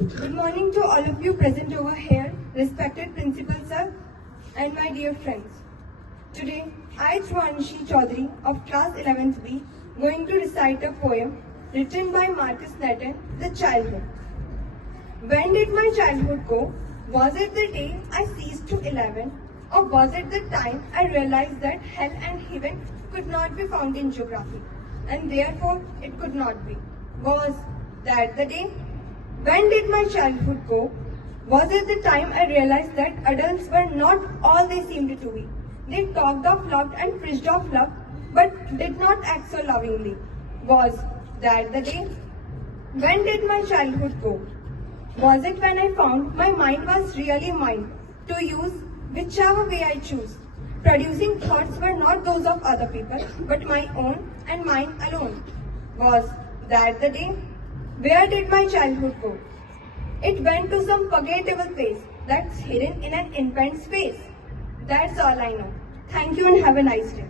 Good morning to all of you present over here, respected principal sir and my dear friends. Today, I, Dhruvanshi of class 11th B, going to recite a poem written by Marcus Nathan, The Childhood. When did my childhood go? Was it the day I ceased to 11? Or was it the time I realized that hell and heaven could not be found in geography, and therefore it could not be? Was that the day? When did my childhood go? Was it the time I realized that adults were not all they seemed to be? They talked of love and preached of love, but did not act so lovingly. Was that the day? When did my childhood go? Was it when I found my mind was really mine, to use whichever way I choose? Producing thoughts were not those of other people, but my own and mine alone. Was that the day? Where did my childhood go? It went to some forgettable place that's hidden in an infant's face. That's all I know. Thank you and have a nice day.